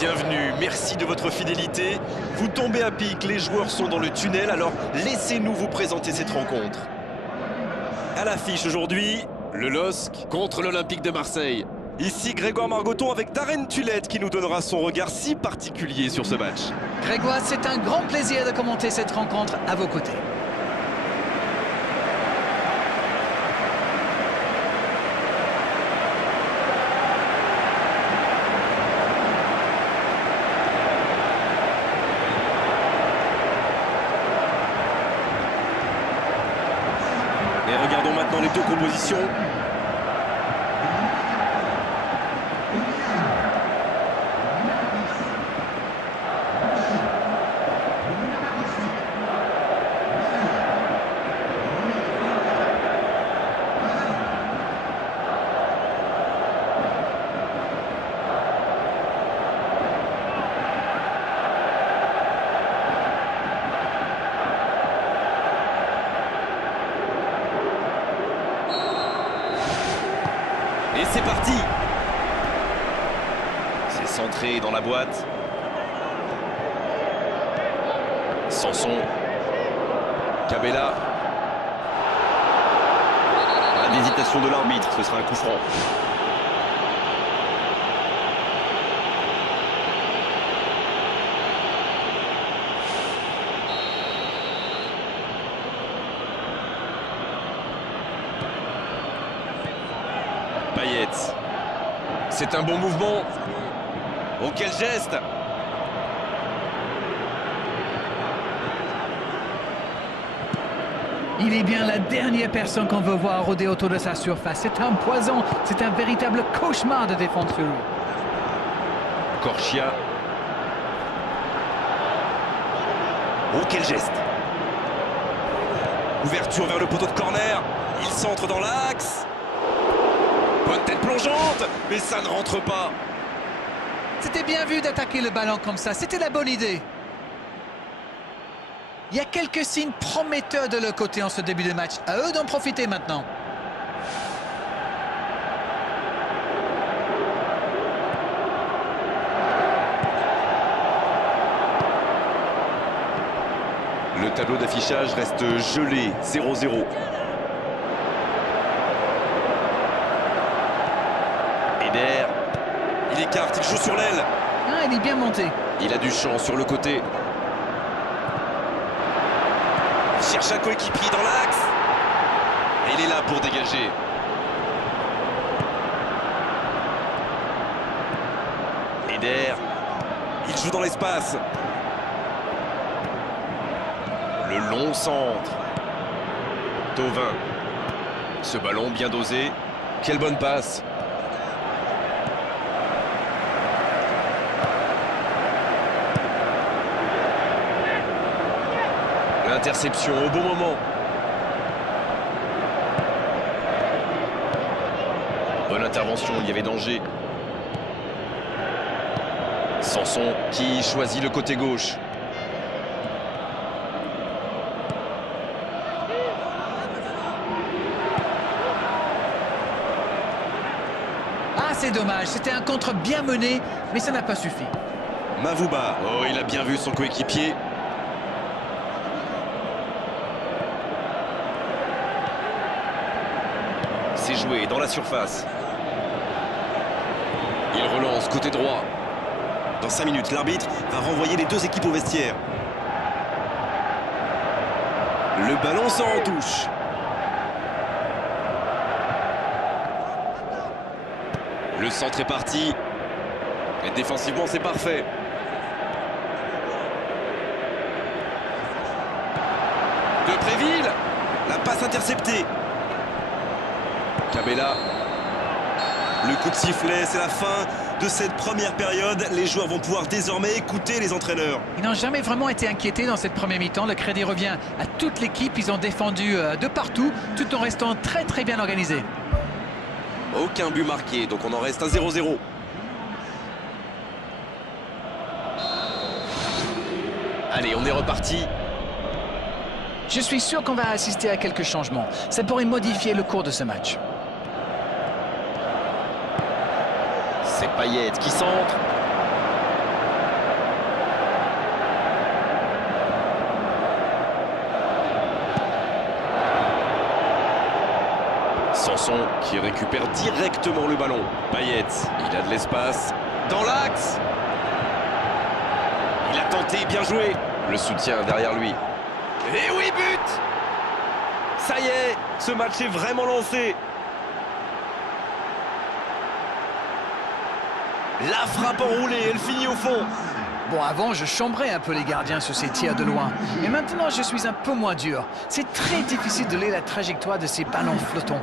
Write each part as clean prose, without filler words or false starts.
Bienvenue, merci de votre fidélité. Vous tombez à pic, les joueurs sont dans le tunnel, alors laissez-nous vous présenter cette rencontre. À l'affiche aujourd'hui, le LOSC contre l'Olympique de Marseille. Ici Grégoire Margoton avec Darren Tulette qui nous donnera son regard si particulier sur ce match. Grégoire, c'est un grand plaisir de commenter cette rencontre à vos côtés. Et regardons maintenant les deux compositions. Et c'est parti. C'est centré dans la boîte. Sanson. Cabella. Pas d'hésitation de l'arbitre, ce sera un coup franc. Payet. C'est un bon mouvement. Oh, quel geste! Il est bien la dernière personne qu'on veut voir rôder autour de sa surface. C'est un poison, c'est un véritable cauchemar de défendre sur lui. Corchia. Oh, quel geste! Ouverture vers le poteau de corner. Il centre dans l'axe. Bonne tête plongeante, mais ça ne rentre pas. C'était bien vu d'attaquer le ballon comme ça, c'était la bonne idée. Il y a quelques signes prometteurs de leur côté en ce début de match. À eux d'en profiter maintenant. Le tableau d'affichage reste gelé, 0-0. Eder, il écarte, il joue sur l'aile. Ah, il est bien monté. Il a du champ sur le côté. Il cherche un coéquipier dans l'axe. Et il est là pour dégager. Eder, il joue dans l'espace. Le long centre. Thauvin. Ce ballon bien dosé. Quelle bonne passe. L'interception au bon moment. Bonne intervention, il y avait danger. Sanson qui choisit le côté gauche. Ah, c'est dommage, c'était un contre bien mené, mais ça n'a pas suffi. Mavouba, oh, il a bien vu son coéquipier. C'est joué dans la surface. Il relance côté droit. Dans 5 minutes, l'arbitre va renvoyer les deux équipes au vestiaire. Le ballon sort en touche. Le centre est parti. Et défensivement, c'est parfait. De Préville. La passe interceptée. Cabella. Le coup de sifflet, c'est la fin de cette première période. Les joueurs vont pouvoir désormais écouter les entraîneurs. Ils n'ont jamais vraiment été inquiétés dans cette première mi-temps. Le crédit revient à toute l'équipe. Ils ont défendu de partout, tout en restant très très bien organisés. Aucun but marqué, donc on en reste à 0-0. Allez, on est reparti. Je suis sûr qu'on va assister à quelques changements. Ça pourrait modifier le cours de ce match. C'est Payet qui centre. Sanson qui récupère directement le ballon. Payet, il a de l'espace. Dans l'axe. Il a tenté, bien joué. Le soutien derrière lui. Et oui, but! Ça y est, ce match est vraiment lancé. La frappe enroulée, elle finit au fond. Bon, avant, je chambrais un peu les gardiens sur ces tirs de loin. Mais maintenant, je suis un peu moins dur. C'est très difficile de lire la trajectoire de ces ballons flottants.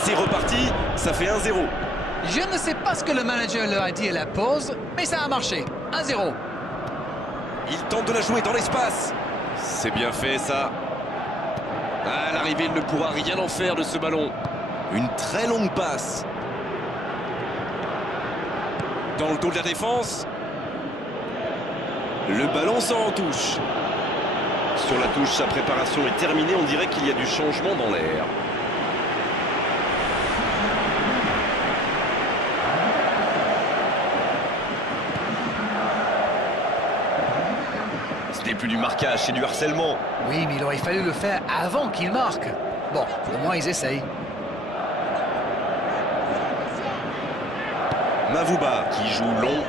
C'est reparti, ça fait 1-0. Je ne sais pas ce que le manager leur a dit à la pause, mais ça a marché. 1-0. Il tente de la jouer dans l'espace. C'est bien fait, ça. À l'arrivée, il ne pourra rien en faire de ce ballon. Une très longue passe. Dans le dos de la défense. Le ballon sort en touche. Sur la touche, sa préparation est terminée. On dirait qu'il y a du changement dans l'air. Ce n'est plus du marquage, c'est du harcèlement. Oui, mais il aurait fallu le faire avant qu'il marque. Bon, au moins ils essayent. Mavouba qui joue long.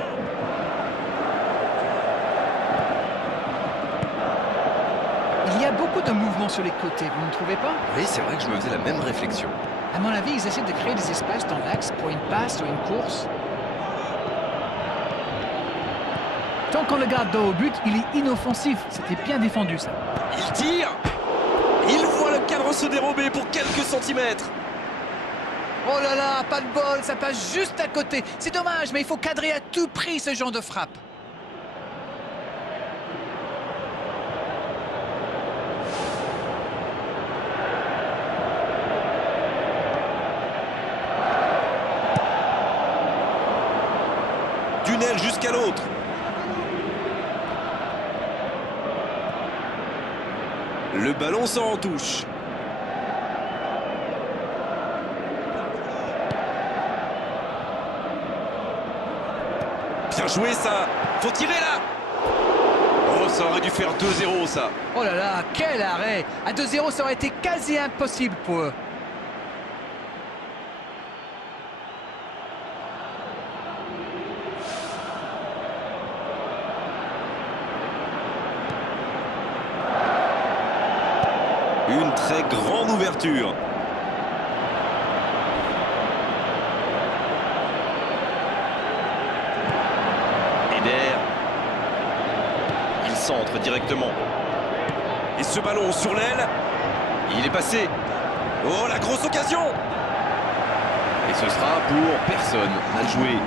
Il y a beaucoup de mouvements sur les côtés, vous ne trouvez pas? Oui, c'est vrai que je me faisais la même réflexion. À mon avis, ils essaient de créer des espaces dans l'axe pour une passe ou une course. Tant qu'on le garde dos au but, il est inoffensif. C'était bien défendu, ça. Il tire. Il voit le cadre se dérober pour quelques centimètres. Oh là là, pas de bol, ça passe juste à côté. C'est dommage, mais il faut cadrer à tout prix ce genre de frappe. D'une aile jusqu'à l'autre. Le ballon sort en touche. Bien joué, ça. Faut tirer là. Oh, ça aurait dû faire 2-0, ça. Oh là là, quel arrêt! À 2-0, ça aurait été quasi impossible pour eux. Une très grande ouverture. Eder. Il centre directement. Et ce ballon sur l'aile. Il est passé. Oh, la grosse occasion. Et ce sera pour personne. Mal joué.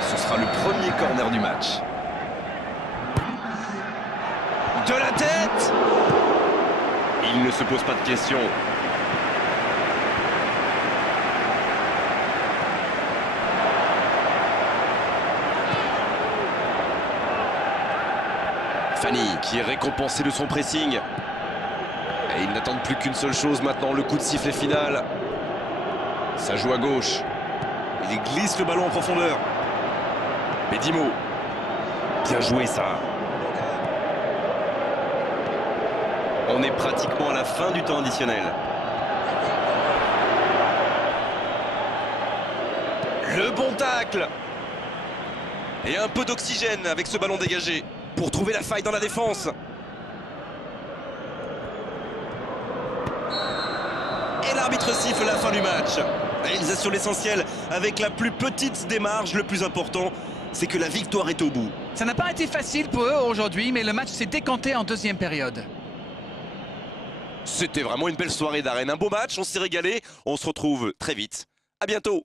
Ce sera le premier corner du match. De la tête. Il ne se pose pas de questions. Fanny qui est récompensé de son pressing. Et ils n'attendent plus qu'une seule chose maintenant, le coup de sifflet final. Ça joue à gauche. Il glisse le ballon en profondeur. Bedimo. Bien joué, ça. On est pratiquement à la fin du temps additionnel. Le bon tacle. Et un peu d'oxygène avec ce ballon dégagé pour trouver la faille dans la défense. Et l'arbitre siffle la fin du match. Et ils assurent l'essentiel avec la plus petite des marges. Le plus important, c'est que la victoire est au bout. Ça n'a pas été facile pour eux aujourd'hui, mais le match s'est décanté en deuxième période. C'était vraiment une belle soirée d'arène, un beau match, on s'est régalé, on se retrouve très vite. À bientôt.